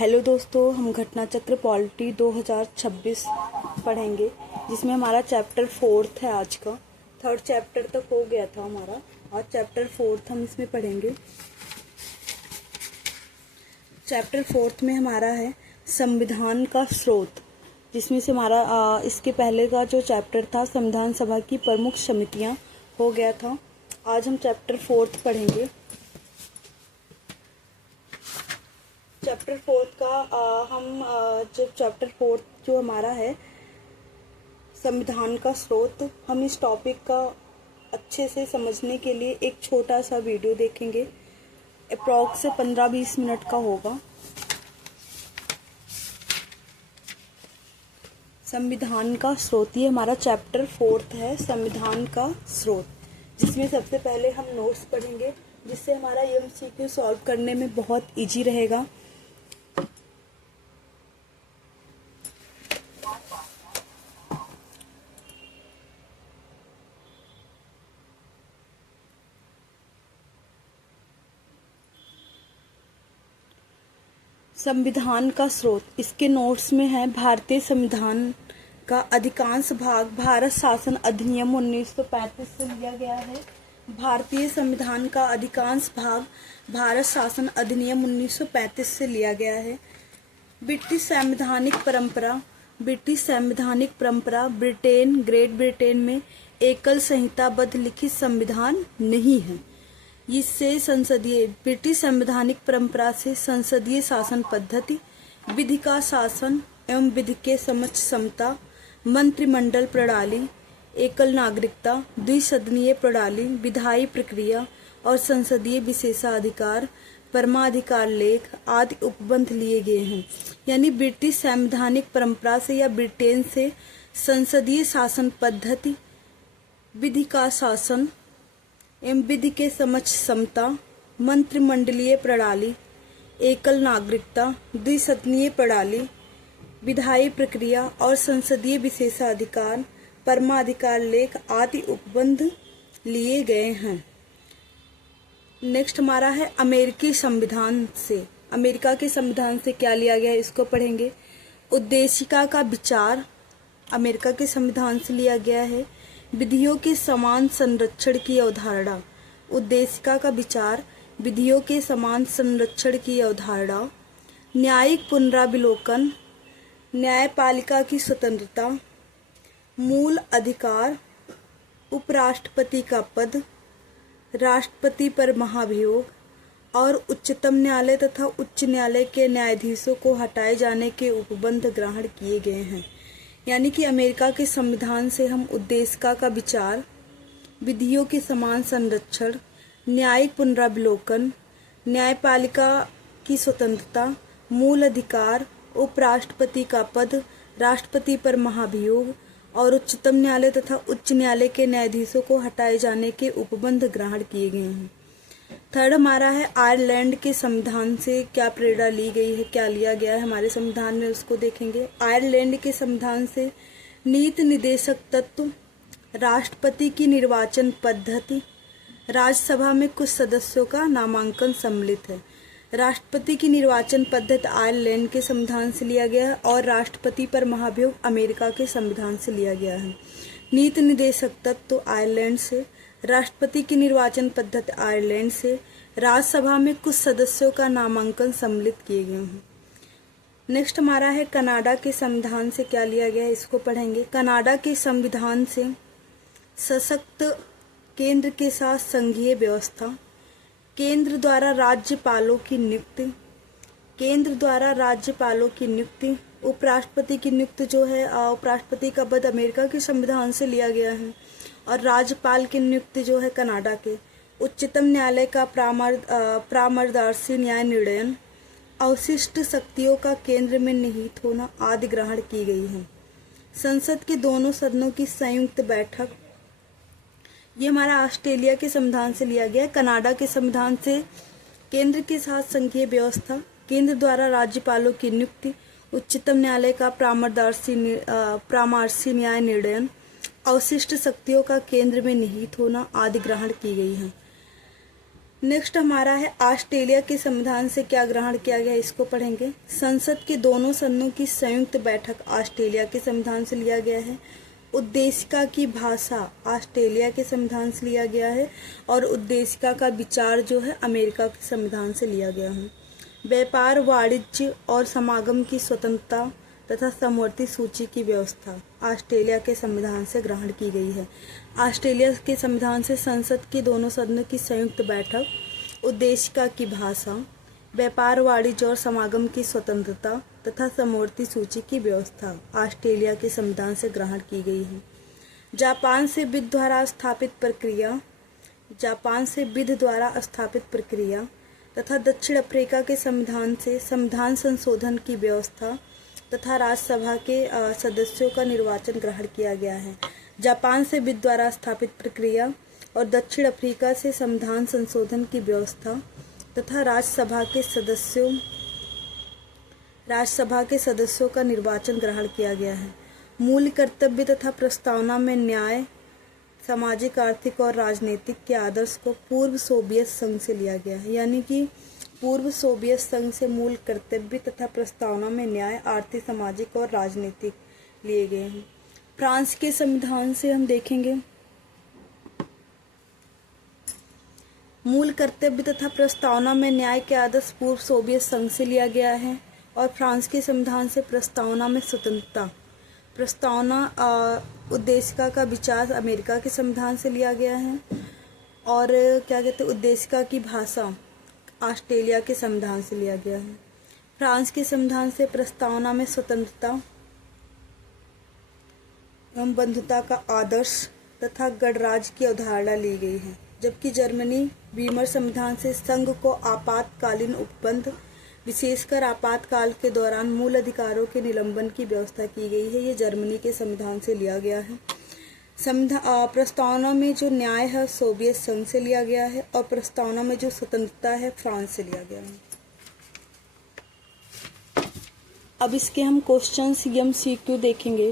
Hello दोस्तों, हम घटना चक्र पॉलिटी 2026 पढ़ेंगे, जिसमें हमारा चैप्टर 4 है। आज का 3rd चैप्टर तक हो गया था हमारा। आज चैप्टर 4 हम इसमें पढ़ेंगे। चैप्टर 4 में हमारा है संविधान का स्रोत, जिसमें से हमारा इसके पहले का जो चैप्टर था संविधान सभा की प्रमुख समितियां हो गया था। आज हम चैप्टर 4 पढ़ेंगे। चैप्टर 4 का जो चैप्टर 4 जो हमारा है संविधान का स्रोत, हम इस टॉपिक का अच्छे से समझने के लिए एक छोटा सा वीडियो देखेंगे। अप्रॉक्स 15-20 मिनट का होगा। संविधान का स्रोत, ये हमारा चैप्टर 4 है, संविधान का स्रोत, जिसमें सबसे पहले हम नोट्स पढ़ेंगे, जिससे हमारा MCQ सॉल्व करने में बहुत इजी रहेगा। संविधान का स्रोत, इसके नोट्स में है भारतीय संविधान का अधिकांश भाग भारत शासन अधिनियम 1935 से लिया गया है। भारतीय संविधान का अधिकांश भाग भारत शासन अधिनियम 1935 से लिया गया है। ब्रिटिश संवैधानिक परंपरा ब्रिटेन, ग्रेट ब्रिटेन में एकल संहिताबद्ध लिखित संविधान नहीं है। इससे ब्रिटिश संवैधानिक परंपरा से संसदीय शासन पद्धति, विधि का शासन एवं विधि के समक्ष समता, मंत्रिमंडल प्रणाली, एकल नागरिकता, द्विसदनीय प्रणाली, विधायी प्रक्रिया और संसदीय विशेषाधिकार, परमाधिकार लेख आदि उपबंध लिए गए हैं। यानी ब्रिटिश संवैधानिक परंपरा से या ब्रिटेन से संसदीय शासन पद्धति, विधि का शासन एवं विधि के समक्ष समता, मंत्रिमंडलीय प्रणाली, एकल नागरिकता, द्विसदनीय प्रणाली, विधायी प्रक्रिया और संसदीय विशेषाधिकार, परमाधिकार लेख आदि उपबंध लिए गए हैं। नेक्स्ट हमारा है अमेरिकी संविधान से। अमेरिका के संविधान से क्या लिया गया है, इसको पढ़ेंगे। उद्देशिका का विचार अमेरिका के संविधान से लिया गया है। विधियों के समान संरक्षण की अवधारणा, उद्देशिका का विचार विधियों के समान संरक्षण की अवधारणा, न्यायिक पुनरावलोकन, न्यायपालिका की स्वतंत्रता, मूल अधिकार, उपराष्ट्रपति का पद, राष्ट्रपति पर महाभियोग और उच्चतम न्यायालय तथा उच्च न्यायालय के न्यायाधीशों को हटाए जाने के उपबंध ग्रहण किए गए हैं। यानी कि अमेरिका के संविधान से हम उद्देशिका का विचार, विधियों के समान संरक्षण, न्यायिक पुनरावलोकन, न्यायपालिका की स्वतंत्रता, मूल अधिकार, उपराष्ट्रपति का पद, राष्ट्रपति पर महाभियोग और उच्चतम न्यायालय तथा उच्च न्यायालय के न्यायाधीशों को हटाए जाने के उपबंध ग्रहण किए गए हैं। 3rd हमारा है आयरलैंड के संविधान से क्या प्रेरणा ली गई है, क्या लिया गया है हमारे संविधान में, उसको देखेंगे। आयरलैंड के संविधान से नीति निर्देशक तत्व, राष्ट्रपति की निर्वाचन पद्धति, राज्यसभा में कुछ सदस्यों का नामांकन सम्मिलित है। राष्ट्रपति की निर्वाचन पद्धति आयरलैंड के संविधान से लिया गया है और राष्ट्रपति पर महाभियोग अमेरिका के संविधान से लिया गया है। नीति निर्देशक तत्व आयरलैंड से, राष्ट्रपति की निर्वाचन पद्धति आयरलैंड से, राज्यसभा में कुछ सदस्यों का नामांकन सम्मिलित किए गए हैं। नेक्स्ट हमारा है कनाडा के संविधान से क्या लिया गया है, इसको पढ़ेंगे। कनाडा के संविधान से सशक्त केंद्र के साथ संघीय व्यवस्था, केंद्र द्वारा राज्यपालों की नियुक्ति, उपराष्ट्रपति की नियुक्ति जो है, उपराष्ट्रपति का पद अमेरिका के संविधान से लिया गया है और राज्यपाल की नियुक्ति जो है कनाडा के, उच्चतम न्यायालय का परामर्शदार्शी न्याय निर्णय, अवशिष्ट शक्तियों का केंद्र में निहित होना आदि ग्रहण की गई है। संसद के दोनों सदनों की संयुक्त बैठक, ये हमारा ऑस्ट्रेलिया के संविधान से लिया गया है। कनाडा के संविधान से केंद्र के साथ संघीय व्यवस्था, केंद्र द्वारा राज्यपालों की नियुक्ति, उच्चतम न्यायालय का परामर्शी न्याय निर्णय, अवशिष्ट शक्तियों का केंद्र में निहित होना आदि ग्रहण की गई है। नेक्स्ट हमारा है ऑस्ट्रेलिया के संविधान से क्या ग्रहण किया गया, इसको पढ़ेंगे। संसद के दोनों सदनों की संयुक्त बैठक ऑस्ट्रेलिया के संविधान से लिया गया है। उद्देशिका की भाषा ऑस्ट्रेलिया के संविधान से लिया गया है और उद्देशिका का विचार जो है अमेरिका के संविधान से लिया गया है। व्यापार, वाणिज्य और समागम की स्वतंत्रता तथा समवर्ती सूची की व्यवस्था ऑस्ट्रेलिया के संविधान से ग्रहण की गई है। ऑस्ट्रेलिया के संविधान से संसद के दोनों सदनों की संयुक्त बैठक, उद्देशिका की भाषा, व्यापार, वाणिज्य और समागम की स्वतंत्रता तथा समवर्ती सूची की व्यवस्था ऑस्ट्रेलिया के संविधान से ग्रहण की गई है। जापान से विधि द्वारा स्थापित प्रक्रिया तथा दक्षिण अफ्रीका के संविधान से संविधान संशोधन की व्यवस्था तथा राज्यसभा के सदस्यों का निर्वाचन ग्रहण किया गया है। जापान से विधि द्वारा स्थापित प्रक्रिया और दक्षिण अफ्रीका से संविधान संशोधन की व्यवस्था तथा राज्यसभा के सदस्यों का निर्वाचन ग्रहण किया गया है। मूल कर्तव्य तथा प्रस्तावना में न्याय, सामाजिक, आर्थिक और राजनीतिक के आदर्श को पूर्व सोवियत संघ से लिया गया है। यानी कि पूर्व सोवियत संघ से मूल कर्तव्य तथा प्रस्तावना में न्याय, आर्थिक, सामाजिक और राजनीतिक लिए गए हैं। फ्रांस के संविधान से हम देखेंगे, मूल कर्तव्य तथा प्रस्तावना में न्याय के आदर्श पूर्व सोवियत संघ से लिया गया है और फ्रांस के संविधान से प्रस्तावना में स्वतंत्रता, प्रस्तावना उद्देशिका का विचार अमेरिका के संविधान से लिया गया है और क्या कहते हैं उद्देशिका की भाषा ऑस्ट्रेलिया के संविधान से लिया गया है। फ्रांस के संविधान से प्रस्तावना में स्वतंत्रता एवं बंधुता का आदर्श तथा गणराज्य की अवधारणा ली गई है, जबकि जर्मनी वीमर संविधान से संघ को आपातकालीन उपबंध, विशेषकर आपातकाल के दौरान मूल अधिकारों के निलंबन की व्यवस्था की गई है। ये जर्मनी के संविधान से लिया गया है। प्रस्तावना में जो न्याय है सोवियत संघ से लिया गया है और प्रस्तावना में जो स्वतंत्रता है फ्रांस से लिया गया है। अब इसके हम क्वेश्चन MCQ देखेंगे।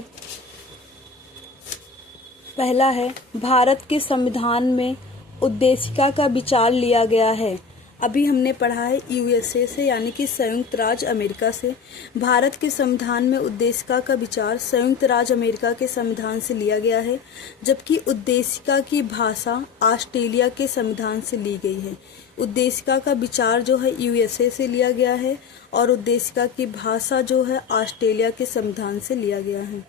पहला है, भारत के संविधान में उद्देशिका का विचार लिया गया है। अभी हमने पढ़ा है USA से, यानी कि संयुक्त राज्य अमेरिका से। भारत के संविधान में उद्देशिका का विचार संयुक्त राज्य अमेरिका के संविधान से लिया गया है, जबकि उद्देशिका की भाषा ऑस्ट्रेलिया के संविधान से ली गई है। उद्देशिका का विचार जो है USA से लिया गया है और उद्देशिका की भाषा जो है ऑस्ट्रेलिया के संविधान से लिया गया है।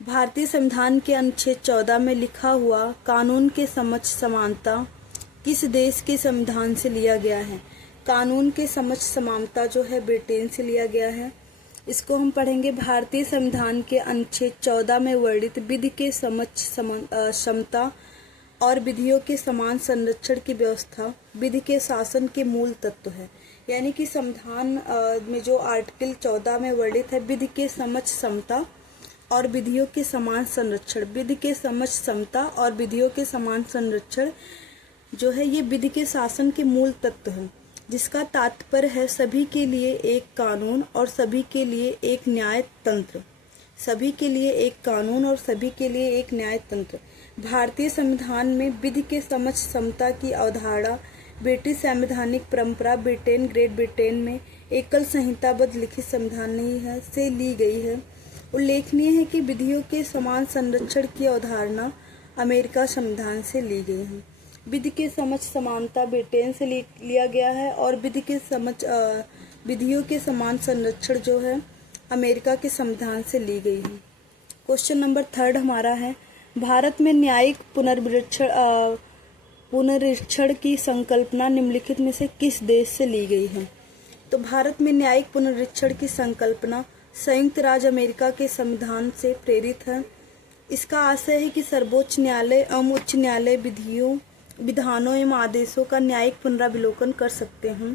भारतीय संविधान के अनुच्छेद 14 में लिखा हुआ कानून के समक्ष समानता किस देश के संविधान से लिया गया है? कानून के समक्ष समानता जो है ब्रिटेन से लिया गया है। इसको हम पढ़ेंगे। भारतीय संविधान के अनुच्छेद 14 में वर्णित विधि के समक्ष समता और विधियों के समान संरक्षण की व्यवस्था विधि के शासन के मूल तत्व है। यानी कि संविधान में जो आर्टिकल 14 में वर्णित है विधि के समक्ष समता और विधियों के समान संरक्षण, विधि के समक्ष समता और विधियों के समान संरक्षण जो है ये विधि के शासन के मूल तत्व है, जिसका तात्पर्य है सभी के लिए एक कानून और सभी के लिए एक न्याय तंत्र। सभी के लिए एक कानून और सभी के लिए एक न्याय तंत्र। भारतीय संविधान में विधि के समक्ष समता की अवधारणा ब्रिटिश संवैधानिक परंपरा ब्रिटेन, ग्रेट ब्रिटेन में एकल संहिताबद्ध लिखित संविधान नहीं है से ली गई है। उल्लेखनीय है कि विधियों के समान संरक्षण की अवधारणा अमेरिका संविधान से ली गई है। विधि के समक्ष समानता ब्रिटेन से लिया गया है और विधियों के समान संरक्षण जो है अमेरिका के संविधान से ली गई है। क्वेश्चन नंबर 3 हमारा है, भारत में न्यायिक पुनरीक्षण की संकल्पना निम्नलिखित में से किस देश से ली गई है? तो भारत में न्यायिक पुनरीक्षण की संकल्पना संयुक्त राज्य अमेरिका के संविधान से प्रेरित है। इसका आशय है कि सर्वोच्च न्यायालय एवं उच्च न्यायालय विधानों एवं आदेशों का न्यायिक पुनरावलोकन कर सकते हैं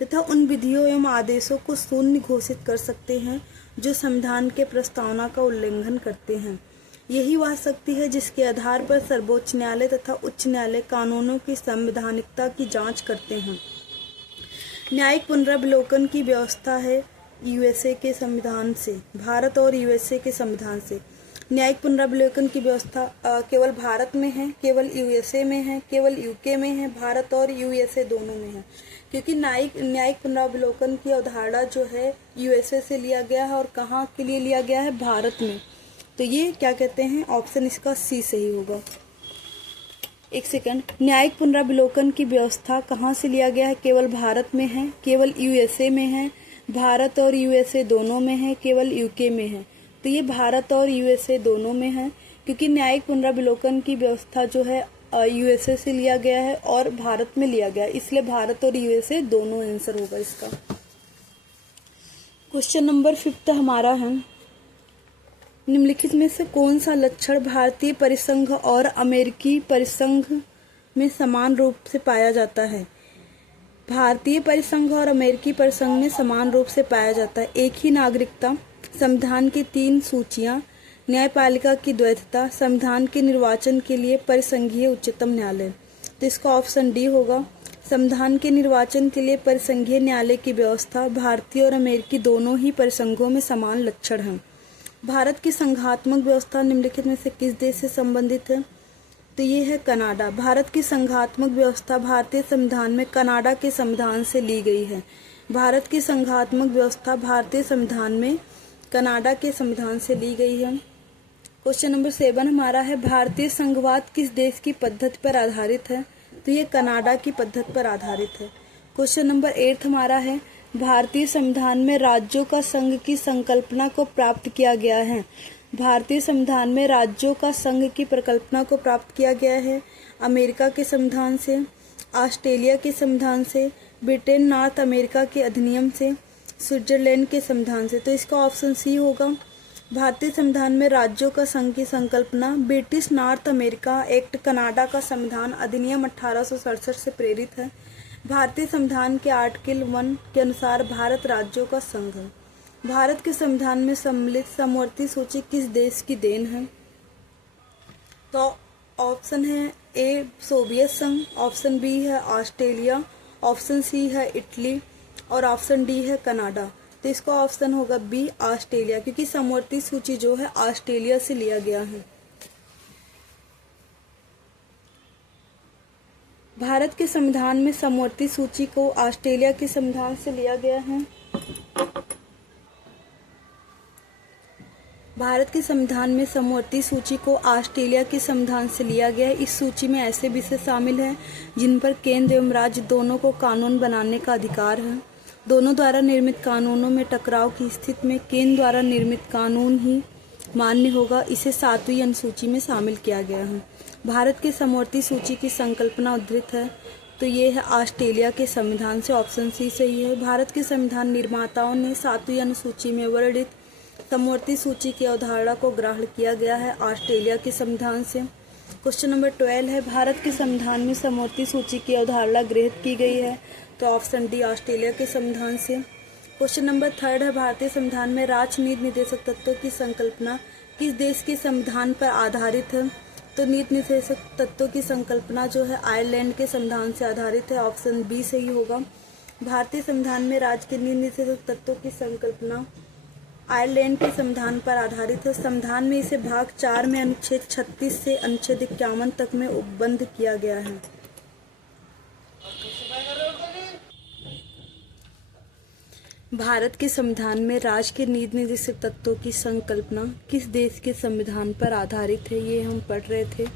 तथा उन विधियों एवं आदेशों को शून्य घोषित कर सकते हैं जो संविधान के प्रस्तावना का उल्लंघन करते हैं। यही वह शक्ति है जिसके आधार पर सर्वोच्च न्यायालय तथा उच्च न्यायालय कानूनों की संवैधानिकता की जांच करते हैं। न्यायिक पुनरावलोकन की व्यवस्था है USA के संविधान से, भारत और USA के संविधान से। न्यायिक पुनरावलोकन की व्यवस्था केवल भारत में है, केवल यूएसए में है, केवल यूके में है, भारत और यूएसए दोनों में है। क्योंकि न्यायिक पुनरावलोकन की अवधारणा जो है यूएसए से लिया गया है और कहाँ के लिए लिया गया है, भारत में। तो ये क्या कहते हैं, ऑप्शन इसका सी सही होगा। एक सेकंड, न्यायिक पुनरावलोकन की व्यवस्था कहाँ से लिया गया है, केवल भारत में है, केवल यूएसए में है, भारत और यूएसए दोनों में है, केवल यूके में है। तो ये भारत और यूएसए दोनों में है, क्योंकि न्यायिक पुनरावलोकन की व्यवस्था जो है यूएसए से लिया गया है और भारत में लिया गया है, इसलिए भारत और यूएसए दोनों आंसर होगा इसका। क्वेश्चन नंबर 5 हमारा है, निम्नलिखित में से कौन सा लक्षण भारतीय परिसंघ और अमेरिकी परिसंघ में समान रूप से पाया जाता है। भारतीय परिसंघ और अमेरिकी परिसंघ में समान रूप से पाया जाता है एक ही नागरिकता, संविधान की 3 सूचियां, न्यायपालिका की द्वैतता, संविधान के निर्वाचन के लिए परिसंघीय उच्चतम न्यायालय। तो इसका ऑप्शन डी होगा। संविधान के निर्वाचन के लिए परिसंघीय न्यायालय की व्यवस्था भारतीय और अमेरिकी दोनों ही परिसंघों में समान लक्षण है। भारत की संघात्मक व्यवस्था निम्नलिखित में से किस देश से संबंधित है। तो ये है कनाडा। भारत की संघात्मक व्यवस्था भारतीय संविधान में कनाडा के संविधान से ली गई है। भारत की संघात्मक व्यवस्था भारतीय संविधान में कनाडा के संविधान से ली गई है। क्वेश्चन नंबर 7 हमारा है, भारतीय संघवाद किस देश की पद्धति पर आधारित है। तो ये कनाडा की पद्धति पर आधारित है। क्वेश्चन नंबर 8 हमारा है, भारतीय संविधान में राज्यों का संघ की संकल्पना को प्राप्त किया गया है। भारतीय संविधान में राज्यों का संघ की परिकल्पना को प्राप्त किया गया है अमेरिका के संविधान से, ऑस्ट्रेलिया के संविधान से, ब्रिटेन नॉर्थ अमेरिका के अधिनियम से, स्विट्जरलैंड के संविधान से। तो इसका ऑप्शन सी होगा। भारतीय संविधान में राज्यों का संघ की संकल्पना British north America act, Canada का संविधान अधिनियम 1867 से प्रेरित है। भारतीय संविधान के आर्टिकल 1 के अनुसार भारत राज्यों का संघ है। भारत के संविधान में सम्मिलित समवर्ती सूची किस देश की देन है। तो ऑप्शन है ए सोवियत संघ, ऑप्शन बी है ऑस्ट्रेलिया, ऑप्शन सी है इटली और ऑप्शन डी है कनाडा। तो इसका ऑप्शन होगा बी ऑस्ट्रेलिया, क्योंकि समवर्ती सूची जो है ऑस्ट्रेलिया से लिया गया है। भारत के संविधान में समवर्ती सूची को ऑस्ट्रेलिया के संविधान से लिया गया है। भारत के संविधान में समवर्ती सूची को ऑस्ट्रेलिया के संविधान से लिया गया है। इस सूची में ऐसे विषय शामिल हैं जिन पर केंद्र एवं राज्य दोनों को कानून बनाने का अधिकार है। दोनों द्वारा निर्मित कानूनों में टकराव की स्थिति में केंद्र द्वारा निर्मित कानून ही मान्य होगा। इसे 7वीं अनुसूची में शामिल किया गया है। भारत के समवर्ती सूची की संकल्पना उद्धृत है, तो ये है ऑस्ट्रेलिया के संविधान से, ऑप्शन सी सही है। भारत के संविधान निर्माताओं ने 7वीं अनुसूची में वर्णित समवर्ती सूची की अवधारणा को ग्रहण किया गया है ऑस्ट्रेलिया के संविधान से। क्वेश्चन नंबर 12 है, भारत के संविधान में समवर्ती सूची की अवधारणा गृहीत की गई है। तो ऑप्शन डी ऑस्ट्रेलिया के संविधान से। क्वेश्चन नंबर 3 है, भारतीय संविधान में राजनीति निर्देशक तत्वों की संकल्पना किस देश के संविधान पर आधारित है। तो नीति निर्देशक तत्वों की संकल्पना जो है आयरलैंड के संविधान से आधारित है, ऑप्शन बी सही होगा। भारतीय संविधान में राज्य के नीति निर्देशक तत्वों की संकल्पना आयरलैंड के संविधान पर आधारित है। संविधान में इसे भाग 4 में अनुच्छेद 36 से अनुच्छेद 51 तक में उपबंध किया गया है। भारत के संविधान में राज्य के नीति निर्देशक तत्वों की संकल्पना किस देश के संविधान पर आधारित है, ये हम पढ़ रहे थे।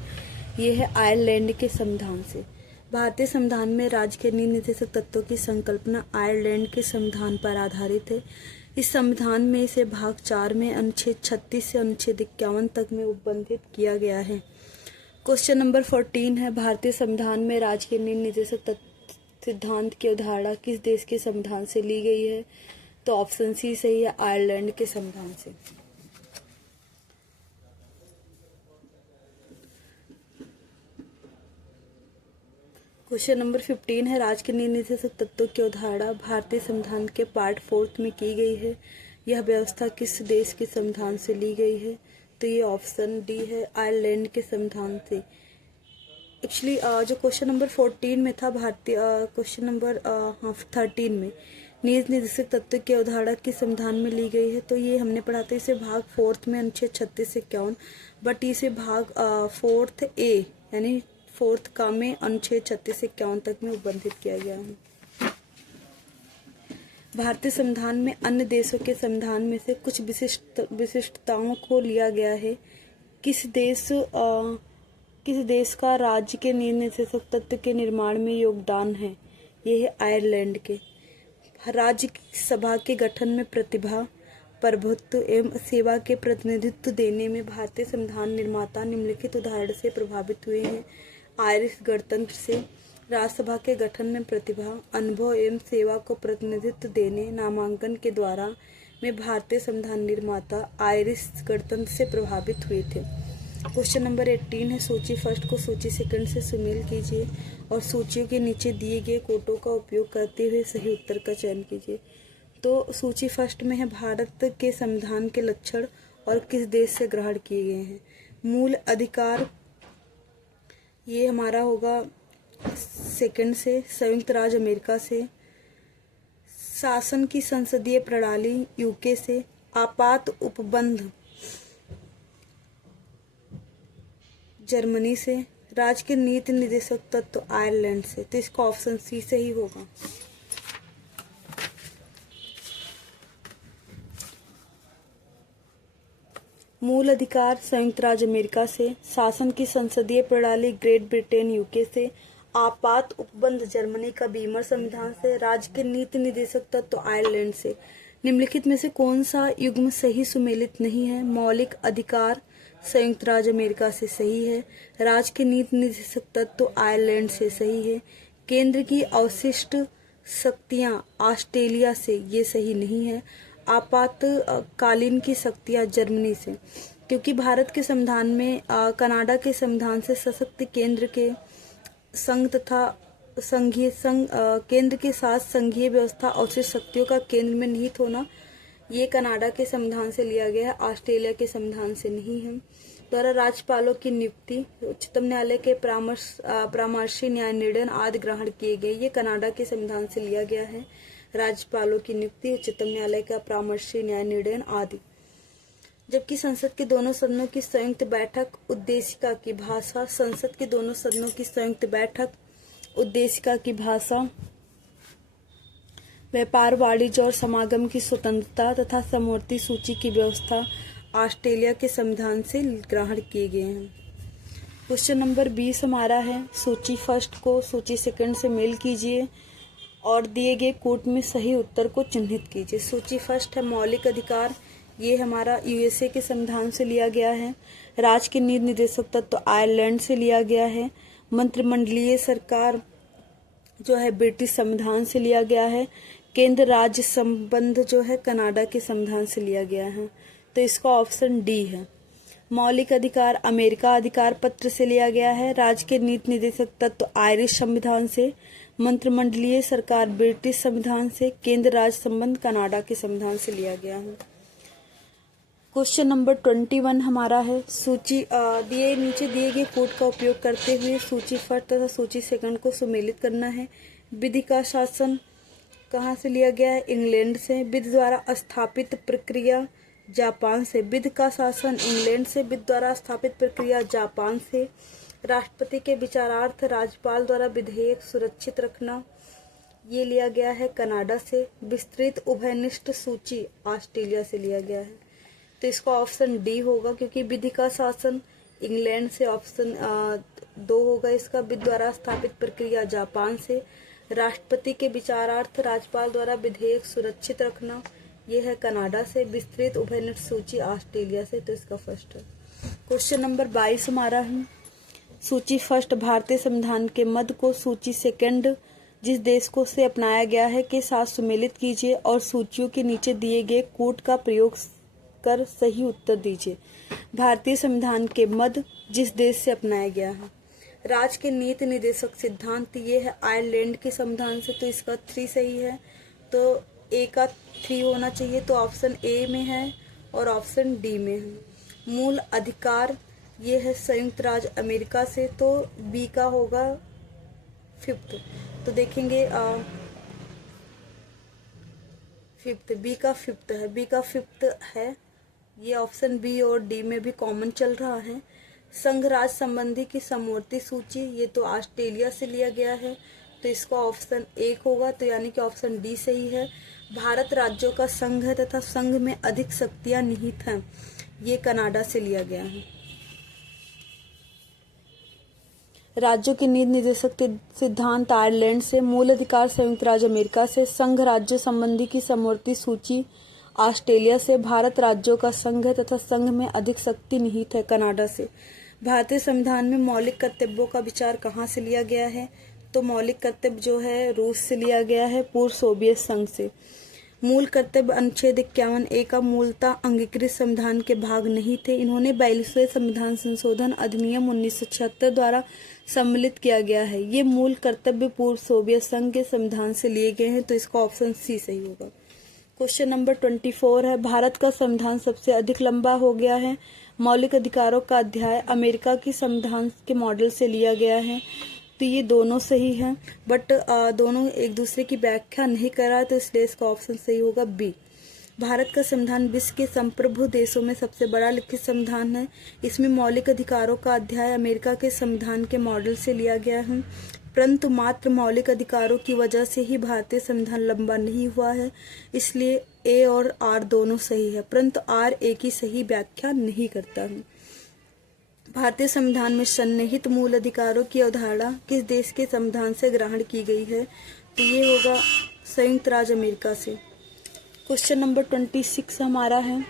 ये है आयरलैंड के संविधान से। भारतीय संविधान में राज्य के नीति निर्देशक तत्वों की संकल्पना आयरलैंड के संविधान पर आधारित है। इस संविधान में इसे भाग 4 में अनुच्छेद 36 से अनुच्छेद 51 तक में उपबंधित किया गया है। क्वेश्चन नंबर 14 है, भारतीय संविधान में राज्य के नीति निर्देशक सिद्धांत की अवधारणा किस देश के संविधान से ली गई है। तो ऑप्शन सी सही है, आयरलैंड के संविधान से। क्वेश्चन नंबर 15 है, राज्य के नीति निर्देशक तत्वों की अवधारणा भारतीय संविधान के पार्ट 4 में की गई है। यह व्यवस्था किस देश के संविधान से ली गई है। तो ये ऑप्शन डी है, आयरलैंड के संविधान से। एक्चुअली जो क्वेश्चन नंबर 14 में था भारतीय क्वेश्चन नंबर 13 में नीति निर्देशक तत्व की अवधारणा किस संविधान में ली गई है? तो ये हमने पढ़ा था, इसे भाग 4 में अनुच्छेद 36 से 51, बट इसे भाग 4 ए यानी 4 का में अनुच्छेद 36 से 51 तक में उल्लिखित किया गया है। भारतीय संविधान में अन्य देशों के संविधान में से कुछ विशिष्टताओं को लिया गया है। किस देश का राज्य के नीति निर्देशक तत्व के निर्माण में योगदान है? ये है आयरलैंड के। राज्य सभा के गठन में प्रतिभा, प्रभुत्व एवं सेवा के प्रतिनिधित्व देने में भारतीय संविधान निर्माता निम्नलिखित उदाहरण से प्रभावित हुए हैं। आयरिश गणतंत्र से। राज्यसभा के गठन में प्रतिभा, अनुभव एवं सेवा को प्रतिनिधित्व देने नामांकन के द्वारा में भारतीय संविधान निर्माता आयरिश गणतंत्र से प्रभावित हुए थे। क्वेश्चन नंबर 18 है, सूची फर्स्ट को सूची सेकंड से सुमेल कीजिए और सूचियों के नीचे दिए गए कोटों का उपयोग करते हुए सही उत्तर का चयन कीजिए। तो सूची फर्स्ट में है, भारत के संविधान के लक्षण और किस देश से ग्रहण किए गए हैं। मूल अधिकार, ये हमारा होगा सेकंड से, संयुक्त राज्य अमेरिका से। शासन की संसदीय प्रणाली यूके से। आपात उपबंध जर्मनी से। राज्य के नीति निर्देशक तत्व आयरलैंड से। तो इसका ऑप्शन सी सही होगा। मूल अधिकार संयुक्त राज्य अमेरिका से। शासन की संसदीय प्रणाली ग्रेट ब्रिटेन यूके से। आपात उपबंध जर्मनी का बीमर संविधान से। राज्य के नीति निर्देशक तत्व आयरलैंड से। निम्नलिखित में से कौन सा युग्म सही सुमेलित नहीं है? मौलिक अधिकार संयुक्त राज्य अमेरिका से सही है। राज्य के नीति निर्देशक तत्व आयरलैंड से सही है। केंद्र की अवशिष्ट शक्तियां ऑस्ट्रेलिया से, ये सही नहीं है। आपातकालीन की शक्तियां जर्मनी से, क्योंकि भारत के संविधान में कनाडा के संविधान से सशक्त केंद्र के संघ तथा केंद्र के साथ संघीय व्यवस्था अवशिष्ट शक्तियों का केंद्र में निहित होना, ये कनाडा के संविधान से लिया गया है, ऑस्ट्रेलिया के संविधान से नहीं है। द्वारा राज्यपालों की नियुक्ति, उच्चतम न्यायालय के परामर्शी न्याय निर्णय आदि ग्रहण किए गए, ये कनाडा के संविधान से लिया गया है। राज्यपालों की नियुक्ति, उच्चतम न्यायालय का परामर्शी न्याय निर्णय आदि। जबकि संसद के दोनों सदनों की संयुक्त बैठक उद्देशिका की भाषा, संसद के दोनों सदनों की संयुक्त बैठक उद्देशिका की भाषा, व्यापार वाणिज्य और समागम की स्वतंत्रता तथा समवर्ती सूची की व्यवस्था ऑस्ट्रेलिया के संविधान से ग्रहण किए गए हैं। क्वेश्चन नंबर 20 हमारा है, सूची फर्स्ट को सूची सेकंड से मेल कीजिए और दिए गए कोट में सही उत्तर को चिन्हित कीजिए। सूची फर्स्ट है मौलिक अधिकार, ये हमारा यूएसए के संविधान से लिया गया है। राज्य के नीति निर्देशक तत्व तो आयरलैंड से लिया गया है। मंत्रिमंडलीय सरकार जो है ब्रिटिश संविधान से लिया गया है। केंद्र राज्य संबंध जो है कनाडा के संविधान से लिया गया है, तो इसका ऑप्शन डी है। मौलिक अधिकार अमेरिका अधिकार पत्र से लिया गया है। राज्य के नीति निर्देशक तत्व आयरिश संविधान से। मंत्रिमंडलीय सरकार ब्रिटिश संविधान से। केंद्र राज्य संबंध कनाडा के संविधान से लिया गया है। क्वेश्चन नंबर 21 हमारा है, सूची नीचे दिए गए कोड का उपयोग करते हुए सूची फर्स्ट तथा सूची सेकंड को सुमेलित करना है। विधि का शासन कहाँ से लिया गया है? इंग्लैंड से। विधि द्वारा स्थापित प्रक्रिया जापान से। विधि का शासन इंग्लैंड से। विधि द्वारा स्थापित प्रक्रिया जापान से। राष्ट्रपति के विचारार्थ राज्यपाल द्वारा विधेयक सुरक्षित रखना, ये लिया गया है कनाडा से। विस्तृत उभयनिष्ठ सूची ऑस्ट्रेलिया से लिया गया है, तो इसका ऑप्शन डी होगा, क्योंकि विधि का शासन इंग्लैंड से। ऑप्शन 2 होगा इसका। विधि द्वारा स्थापित प्रक्रिया जापान से। राष्ट्रपति के विचारार्थ राज्यपाल द्वारा विधेयक सुरक्षित रखना, ये है कनाडा से। विस्तृत उभयनिष्ठ सूची ऑस्ट्रेलिया से, तो इसका फर्स्ट है। क्वेश्चन नंबर 22 हमारा है, सूची फर्स्ट भारतीय संविधान के मद को सूची सेकंड जिस देश को से अपनाया गया है के साथ सुमेलित कीजिए और सूचियों के नीचे दिए गए कोड का प्रयोग कर सही उत्तर दीजिए। भारतीय संविधान के मद जिस देश से अपनाया गया है। राज्य के नीति निर्देशक सिद्धांत, ये है आयरलैंड के संविधान से, तो इसका 3 सही है। तो ए का 3 होना चाहिए, तो ऑप्शन ए में है और ऑप्शन डी में है। मूल अधिकार, ये है संयुक्त राज्य अमेरिका से, तो बी का होगा 5th। तो देखेंगे फिफ्थ, बी का फिफ्थ है, बी का फिफ्थ है। ये ऑप्शन बी और डी में भी कॉमन चल रहा है। संघ राज संबंधी की समवर्ती सूची, ये तो ऑस्ट्रेलिया से लिया गया है, तो इसका ऑप्शन एक होगा, तो यानी कि ऑप्शन डी सही है। भारत राज्यों का संघ है तथा संघ में अधिक शक्तियां निहित हैं, ये कनाडा से लिया गया है। राज्यों की नीति निर्देशक के सिद्धांत आयरलैंड से, मूल अधिकार संयुक्त राज्य अमेरिका से, संघ राज्य संबंधी की समवर्ती सूची ऑस्ट्रेलिया से, भारत राज्यों का संघ है तथा संघ में अधिक शक्ति निहित है, कनाडा से। भारतीय संविधान में मौलिक कर्तव्यों का विचार कहाँ से लिया गया है? तो मौलिक कर्तव्य जो है रूस से लिया गया है, पूर्व सोवियत संघ से। मूल कर्तव्य अनुच्छेद 51A का मूलतः अंगीकृत संविधान के भाग नहीं थे। इन्होंने 42वें संविधान संशोधन अधिनियम 1976 द्वारा सम्मिलित किया गया है। ये मूल कर्तव्य पूर्व सोवियत संघ के संविधान से लिए गए हैं, तो इसका ऑप्शन सी सही होगा। क्वेश्चन नंबर 24 है, भारत का संविधान सबसे अधिक लंबा हो गया है। मौलिक अधिकारों का अध्याय अमेरिका की संविधान के मॉडल से लिया गया है, तो ये दोनों सही हैं, बट दोनों एक दूसरे की व्याख्या नहीं कर रहा है, तो इसलिए इसका ऑप्शन सही होगा बी। भारत का संविधान विश्व के संप्रभु देशों में सबसे बड़ा लिखित संविधान है। इसमें मौलिक अधिकारों का अध्याय अमेरिका के संविधान के मॉडल से लिया गया है, परंतु मात्र मौलिक अधिकारों की वजह से ही भारतीय संविधान लंबा नहीं हुआ है, इसलिए ए और आर दोनों सही है, परंतु आर ए की सही व्याख्या नहीं करता है। भारतीय संविधान में सन्निहित मूल अधिकारों की अवधारणा किस देश के संविधान से ग्रहण की गई है? तो ये होगा संयुक्त राज्य अमेरिका से। क्वेश्चन नंबर 26 हमारा है,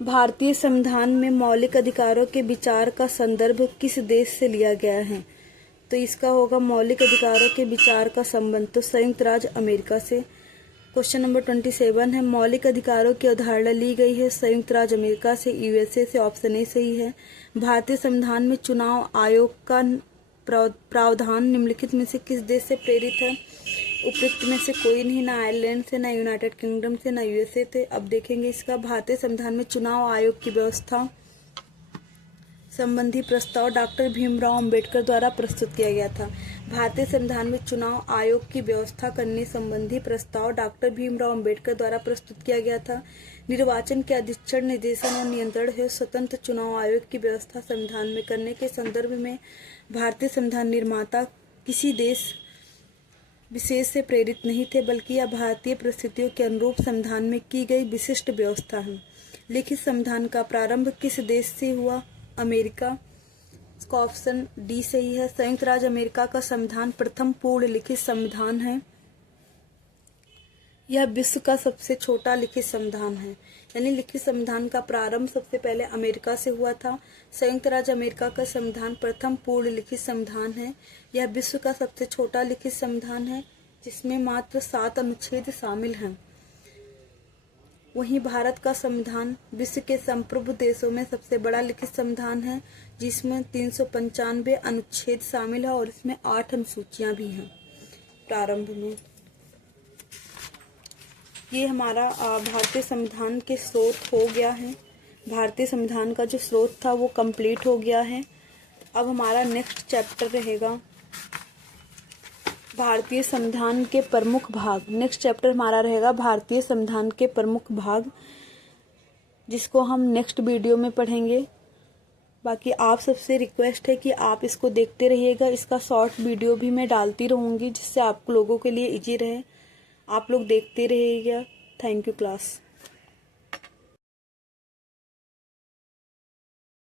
भारतीय संविधान में मौलिक अधिकारों के विचार का संदर्भ किस देश से लिया गया है? तो इसका होगा मौलिक अधिकारों के विचार का संबंध, तो संयुक्त राज्य अमेरिका से। क्वेश्चन नंबर 27 है, मौलिक अधिकारों की अवधारणा ली गई है संयुक्त राज्य अमेरिका से, यूएसए से, ऑप्शन ए सही है। भारतीय संविधान में चुनाव आयोग का प्रावधान निम्नलिखित में से किस देश से प्रेरित है? उपयुक्त में से कोई नहीं, ना आयरलैंड से, ना यूनाइटेड किंगडम से, ना यूएसए से। अब देखेंगे इसका, भारतीय संविधान में चुनाव आयोग की व्यवस्था संबंधी प्रस्ताव डॉक्टर भीमराव अंबेडकर द्वारा प्रस्तुत किया गया था। भारतीय संविधान में चुनाव आयोग की व्यवस्था करने संबंधी प्रस्ताव डॉक्टर भीमराव अंबेडकर द्वारा प्रस्तुत किया गया था। निर्वाचन के अधीक्षण, निर्देशन और नियंत्रण है स्वतंत्र चुनाव आयोग की व्यवस्था संविधान में करने के संदर्भ में भारतीय संविधान निर्माता किसी देश विशेष से प्रेरित नहीं थे, बल्कि यह भारतीय परिस्थितियों के अनुरूप संविधान में की गई विशिष्ट व्यवस्था है। लिखित संविधान का प्रारंभ किस देश से हुआ? अमेरिका। इसका ऑप्शन डी सही है। संयुक्त राज्य अमेरिका का संविधान प्रथम पूर्ण लिखित संविधान है। यह विश्व का सबसे छोटा लिखित संविधान है, यानी लिखित संविधान का प्रारंभ सबसे पहले अमेरिका से हुआ था। संयुक्त राज्य अमेरिका का संविधान प्रथम पूर्ण लिखित संविधान है। यह विश्व का सबसे छोटा लिखित संविधान है, जिसमें मात्र 7 अनुच्छेद शामिल हैं। वहीं भारत का संविधान विश्व के संप्रभु देशों में सबसे बड़ा लिखित संविधान है, जिसमें 395 अनुच्छेद शामिल है और इसमें 8 अनुसूचियां भी हैं प्रारंभ में। ये हमारा भारतीय संविधान के स्रोत हो गया है। भारतीय संविधान का जो स्रोत था वो कंप्लीट हो गया है। अब हमारा नेक्स्ट चैप्टर रहेगा भारतीय संविधान के प्रमुख भाग। नेक्स्ट चैप्टर हमारा रहेगा भारतीय संविधान के प्रमुख भाग, जिसको हम नेक्स्ट वीडियो में पढ़ेंगे। बाकी आप सबसे रिक्वेस्ट है कि आप इसको देखते रहिएगा। इसका शॉर्ट वीडियो भी मैं डालती रहूँगी, जिससे आप लोगों के लिए इजी रहे। आप लोग देखते रहिएगा। Thank you class.